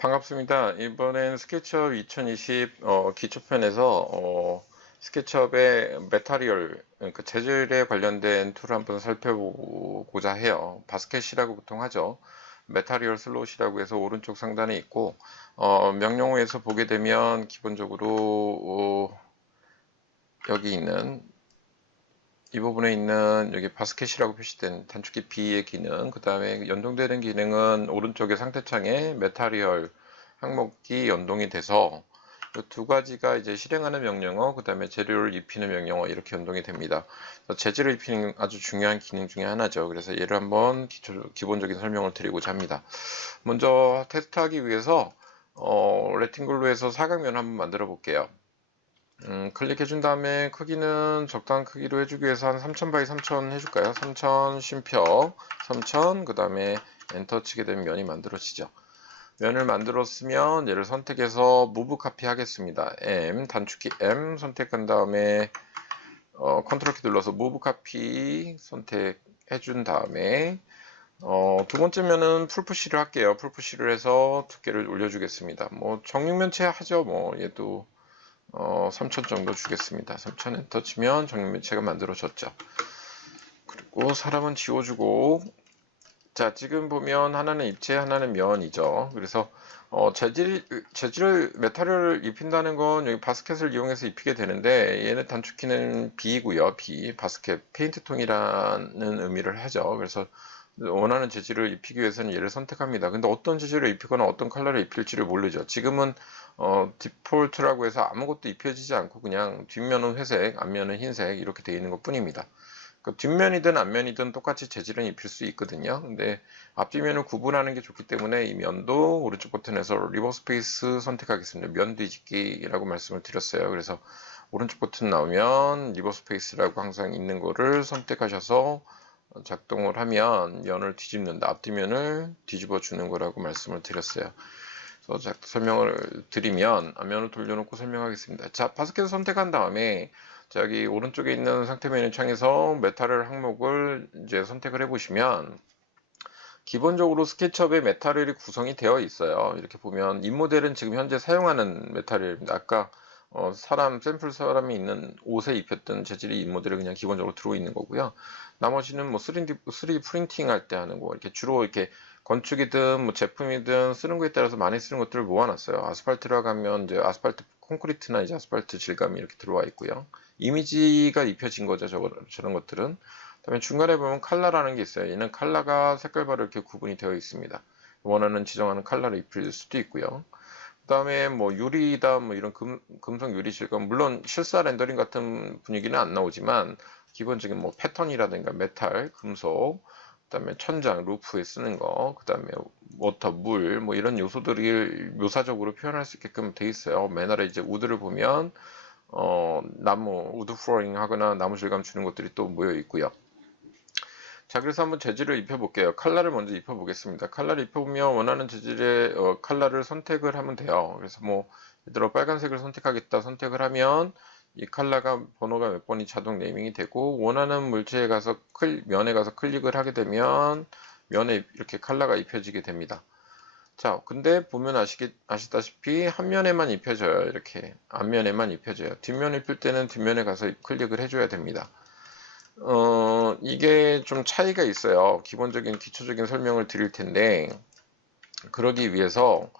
반갑습니다. 이번엔 스케치업 2020 기초편에서 스케치업의 메타리얼, 그 재질에 관련된 툴을 한번 살펴보고자 해요. 바스켓이라고 보통 하죠. 메타리얼 슬롯이라고 해서 오른쪽 상단에 있고, 명령어에서 보게 되면 기본적으로 여기 있는 이 부분에 있는 여기 바스켓이라고 표시된 단축키 B의 기능, 그 다음에 연동되는 기능은 오른쪽의 상태창에 메타리얼 항목이 연동이 돼서 이 두 가지가 이제 실행하는 명령어, 그 다음에 재료를 입히는 명령어 이렇게 연동이 됩니다. 재질을 입히는 아주 중요한 기능 중에 하나죠. 그래서 얘를 한번 기본적인 설명을 드리고자 합니다. 먼저 테스트하기 위해서 레팅글로에서 사각면 한번 만들어 볼게요. 클릭해 준 다음에 크기는 적당한 크기로 해주기 위해서 한 3000 바이 3000 해줄까요? 3000 쉼표 3000 그 다음에 엔터 치게 되면 면이 만들어지죠. 면을 만들었으면 얘를 선택해서 무브 카피 하겠습니다. M 단축키 M 선택한 다음에 컨트롤 키 눌러서 무브 카피 선택해 준 다음에 두 번째 면은 풀푸시를 할게요. 풀푸시를 해서 두께를 올려주겠습니다. 뭐 정육면체 하죠. 뭐 얘도 3000 정도 주겠습니다. 3000 엔터 치면 정육면체가 만들어졌죠. 그리고 사람은 지워주고, 자, 지금 보면 하나는 입체, 하나는 면이죠. 그래서 재질을 메타리얼을 입힌다는 건 여기 바스켓을 이용해서 입히게 되는데, 얘는 단축키는 B고요. B 바스켓 페인트통이라는 의미를 하죠. 그래서 원하는 재질을 입히기 위해서는 얘를 선택합니다. 근데 어떤 재질을 입히거나 어떤 컬러를 입힐지를 모르죠. 지금은 디폴트라고 해서 아무것도 입혀지지 않고 그냥 뒷면은 회색, 앞면은 흰색 이렇게 되어 있는 것 뿐입니다. 그 뒷면이든 앞면이든 똑같이 재질은 입힐 수 있거든요. 근데 앞뒷면을 구분하는 게 좋기 때문에 이 면도 오른쪽 버튼에서 리버 스페이스 선택하겠습니다. 면 뒤집기라고 말씀을 드렸어요. 그래서 오른쪽 버튼 나오면 리버 스페이스라고 항상 있는 거를 선택하셔서 작동을 하면 면을 뒤집는다. 앞뒷면을 뒤집어 주는 거라고 말씀을 드렸어요. 그래서 설명을 드리면 앞면을 돌려놓고 설명하겠습니다. 자, 바스켓을 선택한 다음에 여기 오른쪽에 있는 상태 메뉴 창에서 메탈을 항목을 이제 선택을 해보시면 기본적으로 스케치업에 메타리얼이 구성이 되어 있어요. 이렇게 보면 이 모델은 지금 현재 사용하는 메타리얼입니다. 아까 샘플 사람이 있는 옷에 입혔던 재질이 이 모델에 그냥 기본적으로 들어있는 거고요. 나머지는 뭐 3D 프린팅 할 때 하는 거, 이렇게 주로 이렇게 건축이든 뭐 제품이든 쓰는 거에 따라서 많이 쓰는 것들을 모아놨어요. 아스팔트라고 하면 이제 아스팔트 콘크리트나 이제 아스팔트 질감이 이렇게 들어와 있고요. 이미지가 입혀진 거죠. 저런 것들은. 그다음에 중간에 보면 컬러라는 게 있어요. 얘는 컬러가 색깔별로 이렇게 구분이 되어 있습니다. 원하는 지정하는 컬러를 입힐 수도 있고요. 그다음에 뭐 유리다 뭐 이런 금속 유리 질감, 물론 실사 렌더링 같은 분위기는 안 나오지만 기본적인 뭐 패턴이라든가 메탈, 금속, 그다음에 천장, 루프에 쓰는 거, 그다음에 워터, 물, 뭐 이런 요소들을 묘사적으로 표현할 수 있게끔 돼 있어요. 맨 아래 이제 우드를 보면 나무, 우드 플로링 하거나 나무 질감 주는 것들이 또 모여 있고요. 자, 그래서 한번 재질을 입혀볼게요. 컬러를 먼저 입혀보겠습니다. 컬러를 입혀보면 원하는 재질의 컬러를 선택을 하면 돼요. 그래서 뭐, 예를 들어 빨간색을 선택하겠다 선택을 하면 이 컬러가 번호가 몇 번이 자동 네이밍이 되고 원하는 물체에 가서 면에 가서 클릭을 하게 되면 면에 이렇게 컬러가 입혀지게 됩니다. 자, 근데 보면 아시다시피 한 면에만 입혀져요. 이렇게 앞면에만 입혀져요. 뒷면 입힐 때는 뒷면에 가서 클릭을 해줘야 됩니다. 이게 좀 차이가 있어요. 기본적인 기초적인 설명을 드릴 텐데, 그러기 위해서,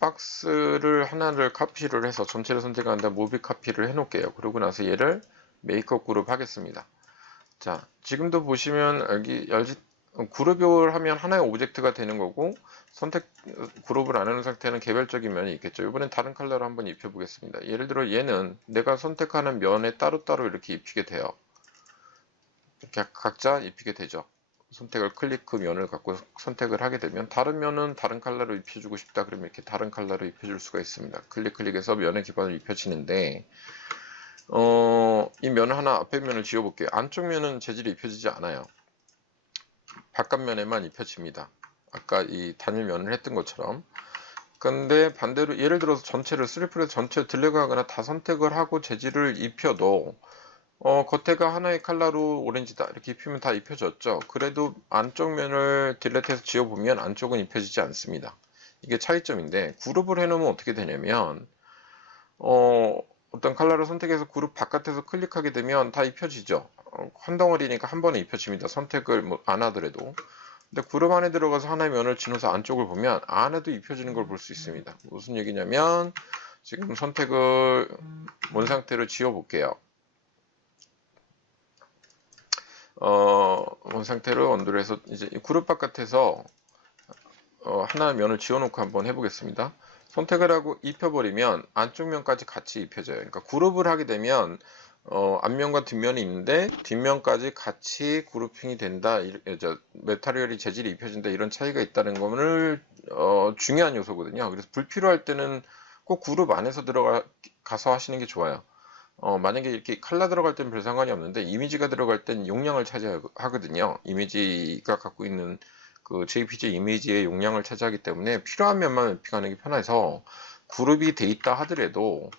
박스를 하나를 카피를 해서 전체를 선택한 다음 무비 카피를 해 놓을게요. 그러고 나서 얘를 메이크업 그룹 하겠습니다. 자, 지금도 보시면 그룹을 하면 하나의 오브젝트가 되는 거고, 선택 그룹을 안 해놓은 상태는 개별적인 면이 있겠죠. 이번엔 다른 컬러로 한번 입혀보겠습니다. 예를 들어 얘는 내가 선택하는 면에 따로따로 이렇게 입히게 돼요. 이렇게 각자 입히게 되죠. 선택을 클릭 면을 갖고 선택을 하게 되면 다른 면은 다른 컬러로 입혀주고 싶다 그러면 이렇게 다른 컬러로 입혀줄 수가 있습니다. 클릭해서 면의 기반으로 입혀지는데 이 면을 하나 앞에 면을 지워볼게요. 안쪽 면은 재질이 입혀지지 않아요. 바깥면에만 입혀집니다. 아까 이 단일 면을 했던 것처럼. 근데 반대로 예를 들어서 전체를 3프레스 전체 드래그 하거나 다 선택을 하고 재질을 입혀도 겉에가 하나의 컬러로 오렌지다 이렇게 입히면 다 입혀졌죠. 그래도 안쪽 면을 딜레트해서 지워보면 안쪽은 입혀지지 않습니다. 이게 차이점인데, 그룹을 해놓으면 어떻게 되냐면 어떤 컬러를 선택해서 그룹 바깥에서 클릭하게 되면 다 입혀지죠. 한 덩어리니까 한 번에 입혀집니다. 선택을 뭐 안 하더라도. 근데 그룹 안에 들어가서 하나의 면을 지나서 안쪽을 보면 안에도 입혀지는 걸 볼 수 있습니다. 무슨 얘기냐면, 지금 선택을 원 상태로 지워 볼게요. 원 상태로 언더를 해서 이제 그룹 바깥에서 하나의 면을 지워놓고 한번 해보겠습니다. 선택을 하고 입혀버리면 안쪽 면까지 같이 입혀져요. 그러니까 그룹을 하게 되면 앞면과 뒷면이 있는데 뒷면까지 같이 그룹핑이 된다. 메타리얼이 재질이 입혀진다. 이런 차이가 있다는 거를 중요한 요소거든요. 그래서 불필요할 때는 꼭 그룹 안에서 들어가서 하시는 게 좋아요. 만약에 이렇게 컬러 들어갈 때는 별 상관이 없는데 이미지가 들어갈 땐 용량을 차지하거든요. 이미지가 갖고 있는 그 JPG 이미지의 용량을 차지하기 때문에 필요한 면만 맵핑하는 게 편해서, 그룹이 돼 있다 하더라도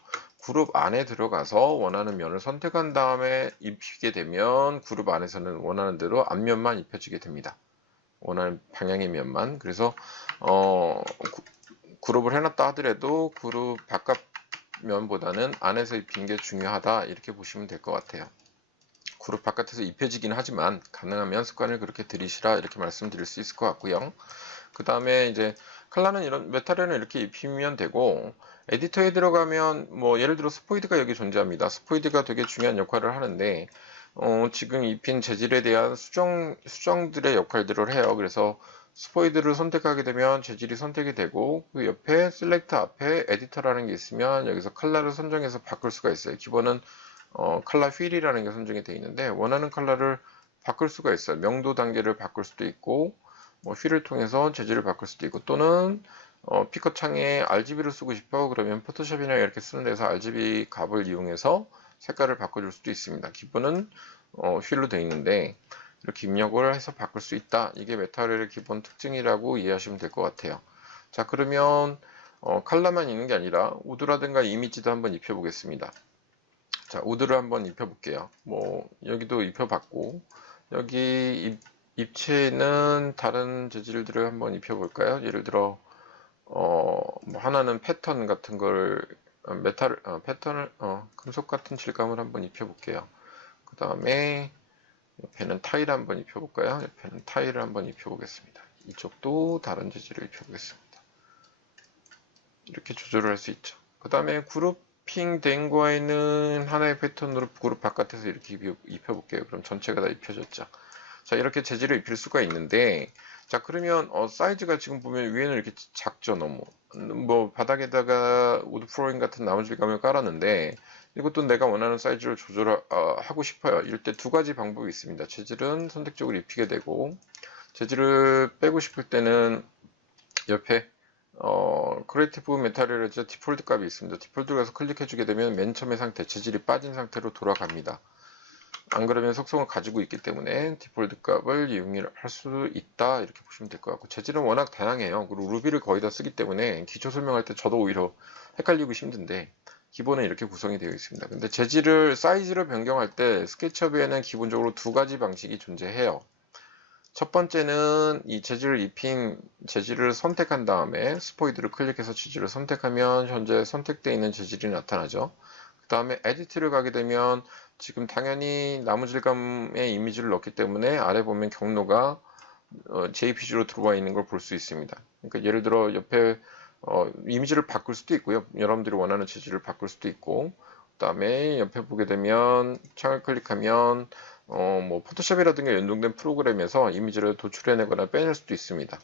그룹 안에 들어가서 원하는 면을 선택한 다음에 입히게 되면 그룹 안에서는 원하는 대로 앞면만 입혀지게 됩니다. 원하는 방향의 면만. 그래서 그룹을 해놨다 하더라도 그룹 바깥 면보다는 안에서 입히는 게 중요하다, 이렇게 보시면 될 것 같아요. 그룹 바깥에서 입혀지긴 하지만 가능하면 습관을 그렇게 들이시라, 이렇게 말씀드릴 수 있을 것 같고요. 그 다음에 이제 컬러는 이런 메타리얼은 이렇게 입히면 되고, 에디터에 들어가면 뭐 예를 들어 스포이드가 여기 존재합니다. 스포이드가 되게 중요한 역할을 하는데 지금 입힌 재질에 대한 수정들의 역할들을 해요. 그래서 스포이드를 선택하게 되면 재질이 선택이 되고, 그 옆에 셀렉트 앞에 에디터라는 게 있으면 여기서 컬러를 선정해서 바꿀 수가 있어요. 기본은 컬러 휠이라는 게 선정이 되어 있는데 원하는 컬러를 바꿀 수가 있어요. 명도 단계를 바꿀 수도 있고, 뭐 휠을 통해서 재질을 바꿀 수도 있고, 또는 피커 창에 RGB를 쓰고 싶어 그러면 포토샵이나 이렇게 쓰는 데서 RGB 값을 이용해서 색깔을 바꿔줄 수도 있습니다. 기본은 휠로 되어 있는데 이렇게 입력을 해서 바꿀 수 있다. 이게 메타리얼의 기본 특징이라고 이해하시면 될 것 같아요. 자, 그러면 컬러만 있는 게 아니라 우드라든가 이미지도 한번 입혀보겠습니다. 자, 우드를 한번 입혀볼게요. 뭐 여기도 입혀봤고, 여기 입체는 다른 재질들을 한번 입혀볼까요? 예를 들어 뭐 하나는 패턴 같은 걸 패턴을 금속 같은 질감을 한번 입혀볼게요. 그 다음에 옆에는 타일 한번 입혀볼까요? 옆에는 타일을 한번 입혀보겠습니다. 이쪽도 다른 재질을 입혀보겠습니다. 이렇게 조절을 할 수 있죠. 그 다음에 그룹핑 된 거에는 하나의 패턴으로 그룹 바깥에서 이렇게 입혀볼게요. 그럼 전체가 다 입혀졌죠. 자, 이렇게 재질을 입힐 수가 있는데, 자, 그러면 사이즈가 지금 보면 위에는 이렇게 작죠, 너무. 뭐 바닥에다가 우드 플로링 같은 나무 질감을 깔았는데 이것도 내가 원하는 사이즈를 조절하고 싶어요. 이럴 때 두 가지 방법이 있습니다. 재질은 선택적으로 입히게 되고, 재질을 빼고 싶을 때는 옆에 크리에이티브 메타리얼에서 디폴트 값이 있습니다. 디폴트 가서 클릭해주게 되면 맨 처음의 상태, 재질이 빠진 상태로 돌아갑니다. 안 그러면 속성을 가지고 있기 때문에 디폴트 값을 이용할 수 있다, 이렇게 보시면 될 것 같고, 재질은 워낙 다양해요. 그리고 루비를 거의 다 쓰기 때문에 기초 설명할 때 저도 오히려 헷갈리고 힘든데 기본은 이렇게 구성이 되어 있습니다. 근데 재질을 사이즈를 변경할 때 스케치업에는 기본적으로 두 가지 방식이 존재해요. 첫 번째는 이 재질을 입힌 재질을 선택한 다음에 스포이드를 클릭해서 재질을 선택하면 현재 선택되어 있는 재질이 나타나죠. 그 다음에 에디트를 가게 되면 지금 당연히 나무 질감의 이미지를 넣기 때문에 아래 보면 경로가 JPG로 들어와 있는 걸 볼 수 있습니다. 그러니까 예를 들어 옆에 이미지를 바꿀 수도 있고요. 여러분들이 원하는 재질을 바꿀 수도 있고, 그 다음에 옆에 보게 되면 창을 클릭하면 뭐 포토샵이라든가 연동된 프로그램에서 이미지를 도출해내거나 빼낼 수도 있습니다.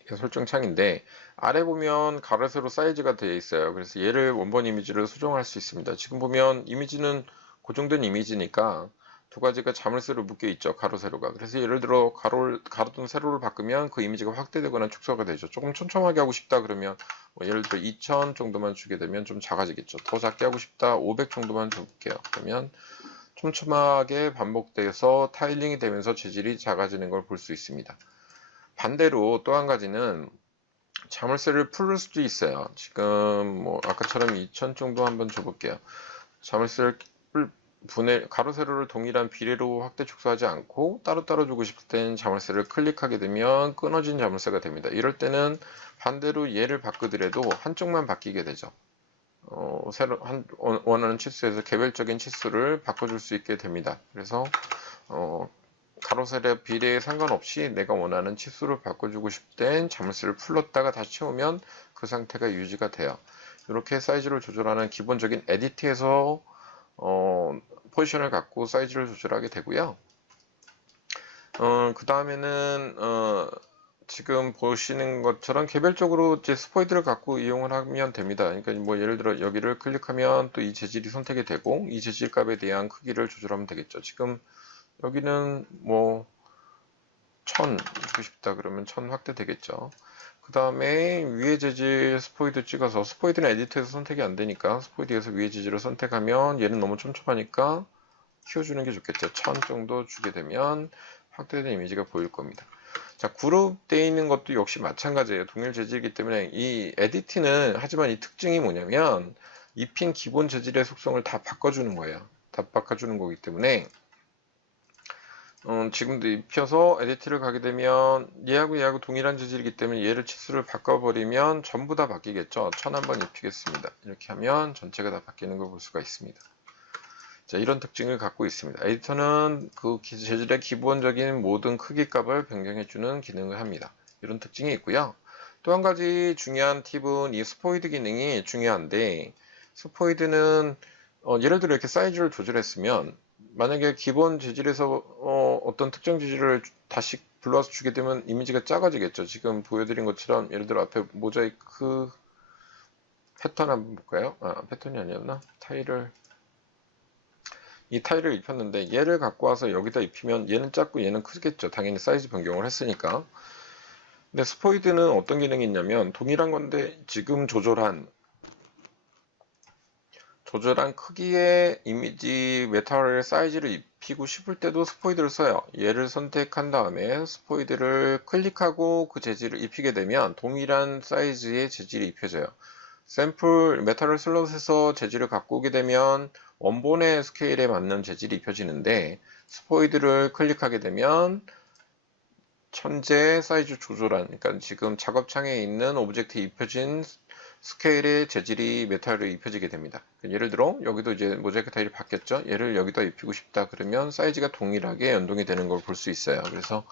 이게 설정창인데 아래 보면 가로 세로 사이즈가 되어 있어요. 그래서 얘를 원본 이미지를 수정할 수 있습니다. 지금 보면 이미지는 고정된 이미지니까 두 가지가 자물쇠로 묶여 있죠. 가로 세로가. 그래서 예를 들어 가로든 세로를 바꾸면 그 이미지가 확대되거나 축소가 되죠. 조금 촘촘하게 하고 싶다 그러면 뭐 예를 들어 2000 정도만 주게 되면 좀 작아지겠죠. 더 작게 하고 싶다 500 정도만 줄게요. 그러면 촘촘하게 반복돼서 타일링이 되면서 재질이 작아지는 걸 볼 수 있습니다. 반대로 또 한 가지는 자물쇠를 풀을 수도 있어요. 지금 뭐 아까처럼 2000 정도 한번 줘볼게요. 자물쇠를 가로 세로를 동일한 비례로 확대 축소하지 않고 따로따로 주고 싶을 때는 자물쇠를 클릭하게 되면 끊어진 자물쇠가 됩니다. 이럴 때는 반대로 얘를 바꾸더라도 한쪽만 바뀌게 되죠. 원하는 치수에서 개별적인 치수를 바꿔줄 수 있게 됩니다. 그래서 가로 세로 비례에 상관없이 내가 원하는 치수를 바꿔주고 싶을 땐 자물쇠를 풀렀다가 다시 채우면 그 상태가 유지가 돼요. 이렇게 사이즈를 조절하는 기본적인 에디트에서 포지션을 갖고 사이즈를 조절하게 되고요. 그 다음에는 지금 보시는 것처럼 개별적으로 이제 스포이드를 갖고 이용을 하면 됩니다. 그러니까 뭐 예를 들어 여기를 클릭하면 또 이 재질이 선택이 되고 이 재질 값에 대한 크기를 조절하면 되겠죠. 지금 여기는 뭐 1000 주고 싶다 그러면 1000 확대되겠죠. 그 다음에 위에 재질 스포이드 찍어서 스포이드는 에디터에서 선택이 안 되니까 스포이드에서 위에 재질을 선택하면 얘는 너무 촘촘하니까 키워주는 게 좋겠죠. 1000 정도 주게 되면 확대된 이미지가 보일 겁니다. 자, 그룹되어 있는 것도 역시 마찬가지예요. 동일 재질이기 때문에 이 에디트는 하지만 이 특징이 뭐냐면 입힌 기본 재질의 속성을 다 바꿔주는 거예요. 다 바꿔주는 거기 때문에 지금도 입혀서 에디트를 가게 되면 얘하고 동일한 재질이기 때문에 얘를 치수를 바꿔버리면 전부 다 바뀌겠죠. 1000 한번 입히겠습니다. 이렇게 하면 전체가 다 바뀌는 걸 볼 수가 있습니다. 자, 이런 특징을 갖고 있습니다. 에디터는 그 재질의 기본적인 모든 크기 값을 변경해주는 기능을 합니다. 이런 특징이 있고요. 또 한 가지 중요한 팁은 이 스포이드 기능이 중요한데 스포이드는 예를 들어 이렇게 사이즈를 조절했으면 만약에 기본 재질에서 어떤 특정 재질을 다시 불러와서 주게 되면 이미지가 작아지겠죠. 지금 보여드린 것처럼 예를 들어 앞에 모자이크 패턴 한번 볼까요? 패턴이 아니었나? 이 타일을 입혔는데 얘를 갖고 와서 여기다 입히면 얘는 작고 얘는 크겠죠. 당연히 사이즈 변경을 했으니까. 근데 스포이드는 어떤 기능이 있냐면 동일한 건데 지금 조절한 크기의 이미지 메탈의 사이즈를 입히고 싶을 때도 스포이드를 써요. 얘를 선택한 다음에 스포이드를 클릭하고 그 재질을 입히게 되면 동일한 사이즈의 재질이 입혀져요. 샘플 메탈을 슬롯에서 재질을 갖고 오게 되면 원본의 스케일에 맞는 재질이 입혀지는데 스포이드를 클릭하게 되면 현재 사이즈 조절한, 그러니까 지금 작업창에 있는 오브젝트에 입혀진 스케일의 재질이 메탈로 입혀지게 됩니다. 예를 들어 여기도 이제 모자이크 타일이 바뀌었죠. 얘를 여기다 입히고 싶다 그러면 사이즈가 동일하게 연동이 되는 걸 볼 수 있어요. 그래서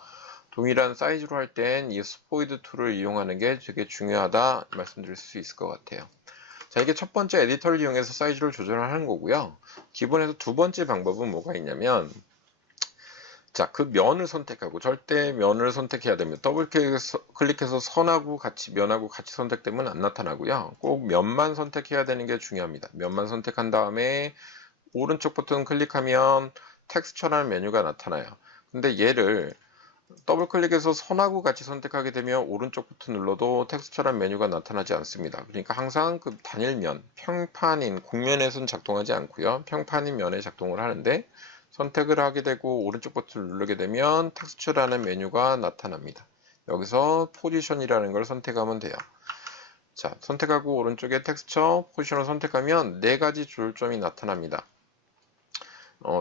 동일한 사이즈로 할 땐 이 스포이드 툴을 이용하는 게 되게 중요하다 말씀드릴 수 있을 것 같아요. 자, 이게 첫 번째 에디터를 이용해서 사이즈를 조절하는 거고요. 기본에서 두 번째 방법은 뭐가 있냐면 자, 그 면을 선택하고 절대 면을 선택해야 됩니다. 더블 클릭해서 선하고 같이 면하고 같이 선택되면 안 나타나고요. 꼭 면만 선택해야 되는 게 중요합니다. 면만 선택한 다음에 오른쪽 버튼 클릭하면 텍스처라는 메뉴가 나타나요. 근데 얘를 더블 클릭해서 선하고 같이 선택하게 되면 오른쪽 버튼 눌러도 텍스처란 메뉴가 나타나지 않습니다. 그러니까 항상 그 단일면, 평판인 곡면에서는 작동하지 않고요. 평판인 면에 작동을 하는데 선택을 하게 되고 오른쪽 버튼을 누르게 되면 텍스처라는 메뉴가 나타납니다. 여기서 포지션이라는 걸 선택하면 돼요. 자, 선택하고 오른쪽에 텍스처, 포지션을 선택하면 네 가지 조절점이 나타납니다.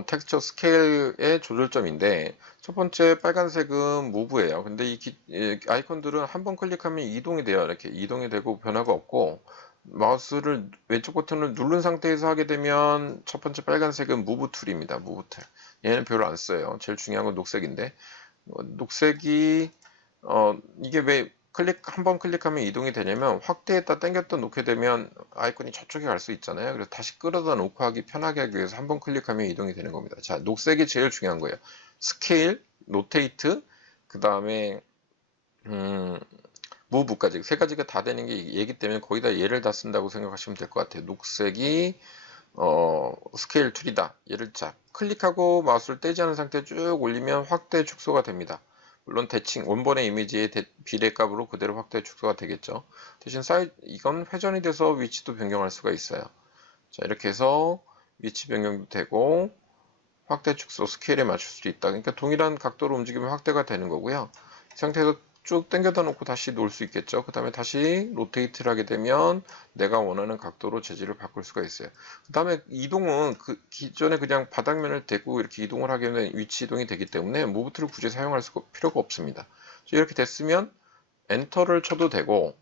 텍스처 스케일의 조절점인데 첫 번째 빨간색은 무브예요. 근데 이 아이콘들은 한번 클릭하면 이동이 돼요. 이렇게 이동이 되고 변화가 없고 마우스를 왼쪽 버튼을 누른 상태에서 하게 되면 첫 번째 빨간색은 무브 툴입니다. 무브 툴. 얘는 별로 안 써요. 제일 중요한 건 녹색인데 녹색이 이게 왜 한번 클릭하면 이동이 되냐면 확대했다 당겼다 놓게 되면 아이콘이 저쪽에 갈 수 있잖아요. 그래서 다시 끌어다 놓고 하기 편하게 하기 위해서 한번 클릭하면 이동이 되는 겁니다. 자, 녹색이 제일 중요한 거예요. 스케일, 로테이트, 그 다음에 무브까지 세 가지가 다 되는 게 얘기 때문에 거의 다 얘를 다 쓴다고 생각하시면 될 것 같아요. 녹색이 스케일 툴이다. 얘를 자 클릭하고 마우스를 떼지 않은 상태에 쭉 올리면 확대 축소가 됩니다. 물론 대칭 원본의 이미지의 비례값으로 그대로 확대 축소가 되겠죠. 대신 이건 회전이 돼서 위치도 변경할 수가 있어요. 자, 이렇게 해서 위치 변경도 되고 확대 축소 스케일에 맞출 수도 있다. 그러니까 동일한 각도로 움직이면 확대가 되는 거고요. 이 상태에서 쭉 당겨다 놓고 다시 놓을 수 있겠죠. 그 다음에 다시 로테이트를 하게 되면 내가 원하는 각도로 재질을 바꿀 수가 있어요. 그 다음에 이동은 그 기존에 그냥 바닥면을 대고 이렇게 이동을 하게 되면 위치 이동이 되기 때문에 무브 툴을 굳이 사용할 필요가 없습니다. 이렇게 됐으면 엔터를 쳐도 되고,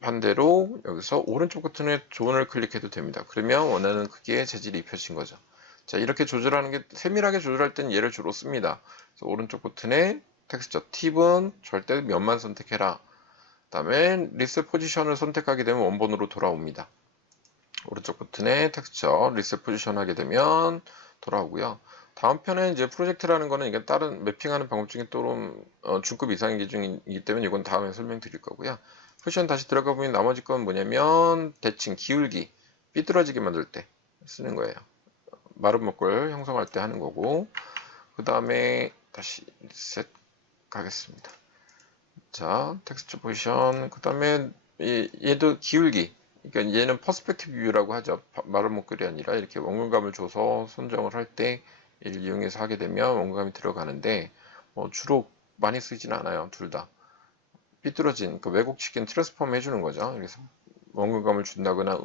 반대로 여기서 오른쪽 버튼에 존을 클릭해도 됩니다. 그러면 원하는 크기의 재질이 입혀진 거죠. 자, 이렇게 조절하는 게 세밀하게 조절할 때는 얘를 주로 씁니다. 그래서 오른쪽 버튼에 텍스처 팁은 절대 면만 선택해라. 그 다음에 리셋 포지션을 선택하게 되면 원본으로 돌아옵니다. 오른쪽 버튼에 텍스처 리셋 포지션 하게 되면 돌아오고요. 다음 편에 이제 프로젝트라는 거는 이게 다른 매핑하는 방법 중에 또 중급 이상의 기준이기 때문에 이건 다음에 설명드릴 거고요. 포지션 다시 들어가 보면 나머지 건 뭐냐면 대칭, 기울기, 삐뚤어지게 만들 때 쓰는 거예요. 마른 목걸 형성할 때 하는 거고, 그 다음에 다시 리셋 가겠습니다. 자, 텍스처 포지션, 그 다음에 얘도 기울기, 그러니까 얘는 퍼스펙티브 뷰라고 하죠. 마른 목걸이 아니라 이렇게 원근감을 줘서 선정을 할 때 얘를 이용해서 하게 되면 원근감이 들어가는데, 주로 많이 쓰진 않아요. 둘 다. 삐뚤어진, 그 왜곡시킨 트랜스폼 해주는 거죠. 그래서 원근감을 준다거나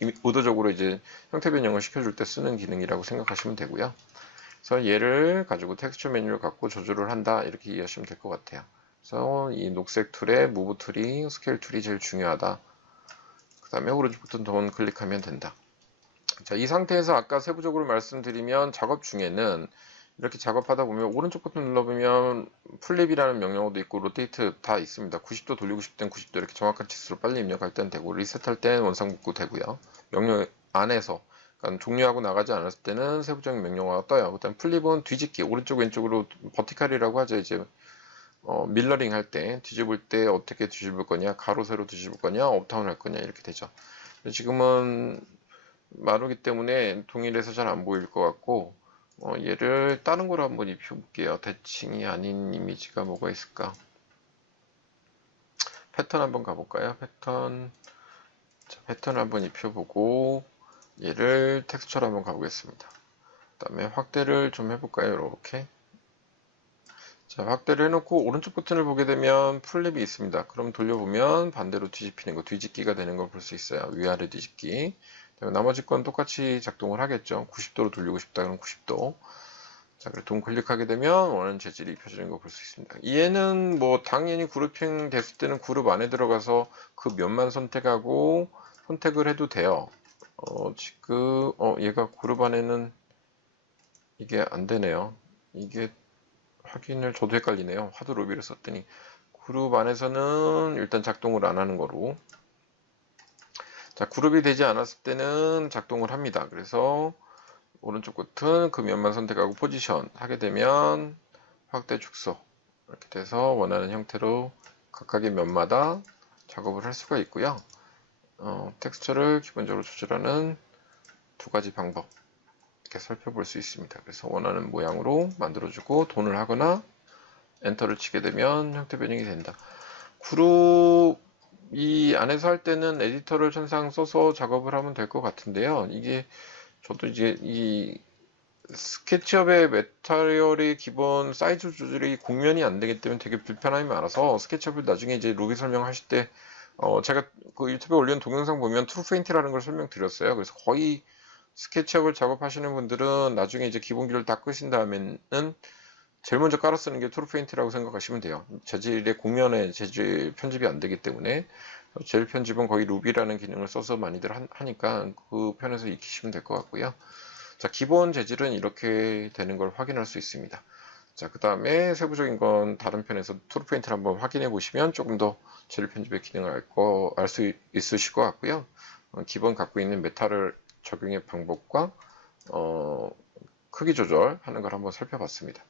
의도적으로 이제 형태 변형을 시켜줄 때 쓰는 기능이라고 생각하시면 되고요. 그래서 얘를 가지고 텍스처 메뉴를 갖고 조절을 한다, 이렇게 이해하시면 될 것 같아요. 그래서 이 녹색 툴의 무브 툴이, 스케일 툴이 제일 중요하다. 그 다음에 오른쪽 버튼 돈 클릭하면 된다. 자, 이 상태에서 아까 세부적으로 말씀드리면 작업 중에는 이렇게 작업하다 보면 오른쪽 버튼 눌러보면 플립이라는 명령어도 있고 로테이트 다 있습니다. 90도 돌리고 싶을 땐 90도 이렇게 정확한 치수로 빨리 입력할 땐 되고, 리셋할 땐 원상복구 되고요. 명령 안에서, 그러니까 종료하고 나가지 않았을 때는 세부적인 명령어가 떠요. 그다음 플립은 뒤집기, 오른쪽 왼쪽으로 버티칼이라고 하죠. 이제 밀러링 할 때 뒤집을 때 어떻게 뒤집을 거냐, 가로 세로 뒤집을 거냐, 업다운 할 거냐, 이렇게 되죠. 지금은 마루기 때문에 동일해서 잘 안 보일 것 같고, 얘를 다른 거로 한번 입혀볼게요. 대칭이 아닌 이미지가 뭐가 있을까? 패턴 한번 가볼까요? 패턴. 자, 패턴을 한번 입혀보고 얘를 텍스처로 한번 가보겠습니다. 그 다음에 확대를 좀 해볼까요? 이렇게. 자, 확대를 해놓고 오른쪽 버튼을 보게 되면 플립이 있습니다. 그럼 돌려보면 반대로 뒤집히는 거, 뒤집기가 되는 걸 볼 수 있어요. 위아래 뒤집기. 나머지 건 똑같이 작동을 하겠죠. 90도로 돌리고 싶다 그러면 90도. 자, 그리고 동 클릭하게 되면 원하는 재질이 입혀지는 거 볼 수 있습니다. 얘는 뭐 당연히 그룹핑 됐을 때는 그룹 안에 들어가서 그 면만 선택하고 선택을 해도 돼요. 지금 얘가 그룹 안에는 이게 안 되네요. 이게 확인을, 저도 헷갈리네요. 하도 로비를 썼더니. 그룹 안에서는 일단 작동을 안 하는 거로. 자, 그룹이 되지 않았을 때는 작동을 합니다. 그래서 오른쪽 버튼 그 면만 선택하고 포지션 하게 되면 확대 축소 이렇게 돼서 원하는 형태로 각각의 면마다 작업을 할 수가 있고요. 텍스처를 기본적으로 조절하는 두 가지 방법 이렇게 살펴볼 수 있습니다. 그래서 원하는 모양으로 만들어주고 돈을 하거나 엔터를 치게 되면 형태 변형이 된다. 그룹 이 안에서 할 때는 에디터를 천상 써서 작업을 하면 될 것 같은데요. 이게 저도 이제 이 스케치업의 메타리얼의 기본 사이즈 조절이 공면이 안 되기 때문에 되게 불편함이 많아서 스케치업을 나중에 이제 루비 설명하실 때 제가 그 유튜브에 올린 동영상 보면 트루페인트라는 걸 설명드렸어요. 그래서 거의 스케치업을 작업하시는 분들은 나중에 이제 기본기를 다 끄신 다음에는 제일 먼저 깔아 쓰는 게 트루페인트라고 생각하시면 돼요. 재질의 공면의 재질 편집이 안 되기 때문에 재질 편집은 거의 루비라는 기능을 써서 많이들 하니까 그 편에서 익히시면 될 것 같고요. 자, 기본 재질은 이렇게 되는 걸 확인할 수 있습니다. 자, 그 다음에 세부적인 건 다른 편에서 트루페인트를 한번 확인해 보시면 조금 더 재질 편집의 기능을 알 수 있으실 것 같고요. 기본 갖고 있는 메탈을 적용의 방법과 크기 조절하는 걸 한번 살펴봤습니다.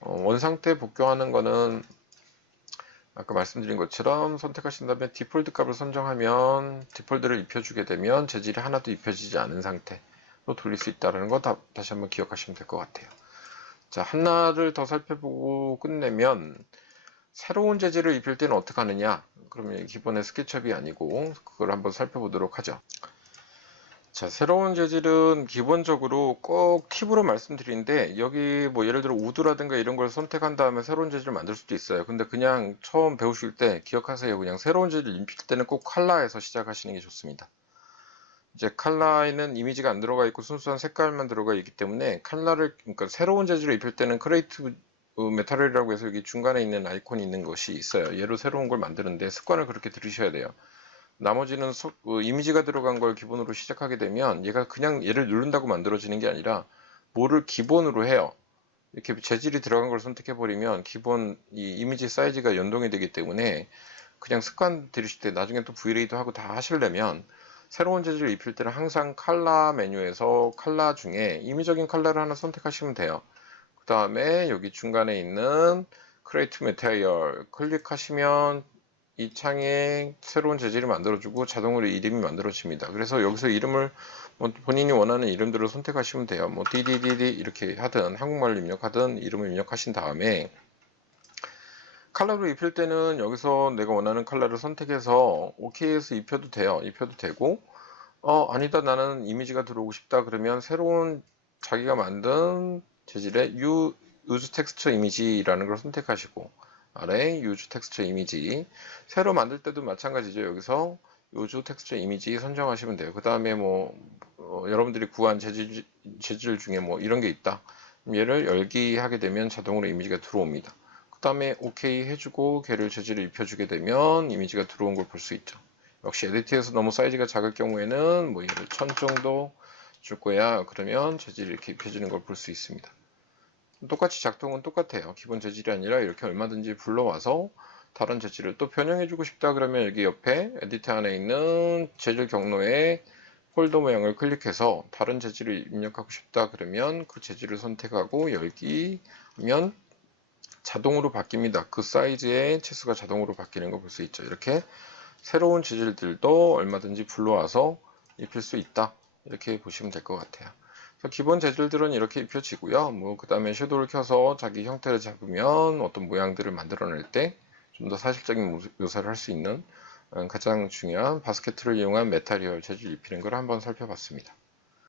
원상태 복귀하는 거는 아까 말씀드린 것처럼 선택하신 다음에 디폴트 값을 선정하면 디폴트를 입혀주게 되면 재질이 하나도 입혀지지 않은 상태로 돌릴 수 있다는 거 다시 한번 기억하시면 될 것 같아요. 자, 하나를 더 살펴보고 끝내면 새로운 재질을 입힐 때는 어떻게 하느냐? 그러면 기본의 스케치업이 아니고 그걸 한번 살펴보도록 하죠. 자, 새로운 재질은 기본적으로 꼭 팁으로 말씀드리는데, 여기 뭐 예를 들어 우드라든가 이런 걸 선택한 다음에 새로운 재질을 만들 수도 있어요. 근데 그냥 처음 배우실 때 기억하세요. 그냥 새로운 재질 입힐 때는 꼭 컬러에서 시작하시는 게 좋습니다. 이제 컬러에는 이미지가 안 들어가 있고 순수한 색깔만 들어가 있기 때문에 그러니까 새로운 재질을 입힐 때는 크리에이티브 메타리얼이라고 해서 여기 중간에 있는 아이콘이 있는 것이 있어요. 얘로 새로운 걸 만드는데 습관을 그렇게 들이셔야 돼요. 나머지는 이미지가 들어간 걸 기본으로 시작하게 되면 얘가 그냥 얘를 누른다고 만들어지는 게 아니라 뭐를 기본으로 해요. 이렇게 재질이 들어간 걸 선택해버리면 기본 이 이미지 사이즈가 연동이 되기 때문에 그냥 습관 들이실 때 나중에 또 브이레이도 하고 다 하시려면 새로운 재질을 입힐 때는 항상 컬러 메뉴에서 컬러 중에 임의적인 컬러를 하나 선택하시면 돼요. 그 다음에 여기 중간에 있는 Create Material 클릭하시면 이 창에 새로운 재질을 만들어주고 자동으로 이름이 만들어집니다. 그래서 여기서 이름을 뭐 본인이 원하는 이름들을 선택하시면 돼요. 뭐 DDDD 이렇게 하든 한국말로 입력하든 이름을 입력하신 다음에 컬러로 입힐 때는 여기서 내가 원하는 컬러를 선택해서 OK해서 입혀도 돼요. 입혀도 되고 아니다 나는 이미지가 들어오고 싶다 그러면 새로운 자기가 만든 재질의 Use Texture Image라는 걸 선택하시고 아래 Use Texture Image 새로 만들 때도 마찬가지죠. 여기서 Use Texture Image 선정하시면 돼요. 그 다음에 뭐 여러분들이 구한 재질 중에 뭐 이런 게 있다. 얘를 열기 하게 되면 자동으로 이미지가 들어옵니다. 그 다음에 OK 해주고 걔를 재질을 입혀주게 되면 이미지가 들어온 걸 볼 수 있죠. 역시 에디트에서 너무 사이즈가 작을 경우에는 뭐 얘를 1000 정도 줄 거야. 그러면 재질을 이렇게 입혀주는 걸 볼 수 있습니다. 똑같이 작동은 똑같아요. 기본 재질이 아니라 이렇게 얼마든지 불러와서 다른 재질을 또 변형해주고 싶다 그러면 여기 옆에 에디트 안에 있는 재질 경로에 폴더 모양을 클릭해서 다른 재질을 입력하고 싶다 그러면 그 재질을 선택하고 열기 하면 자동으로 바뀝니다. 그 사이즈의 치수가 자동으로 바뀌는 걸 볼 수 있죠. 이렇게 새로운 재질들도 얼마든지 불러와서 입힐 수 있다. 이렇게 보시면 될 것 같아요. 기본 재질들은 이렇게 입혀지고요. 뭐 그 다음에 섀도우를 켜서 자기 형태를 잡으면 어떤 모양들을 만들어낼 때 좀 더 사실적인 묘사를 할 수 있는 가장 중요한 바스켓을 이용한 메타리얼 재질 입히는 걸 한번 살펴봤습니다.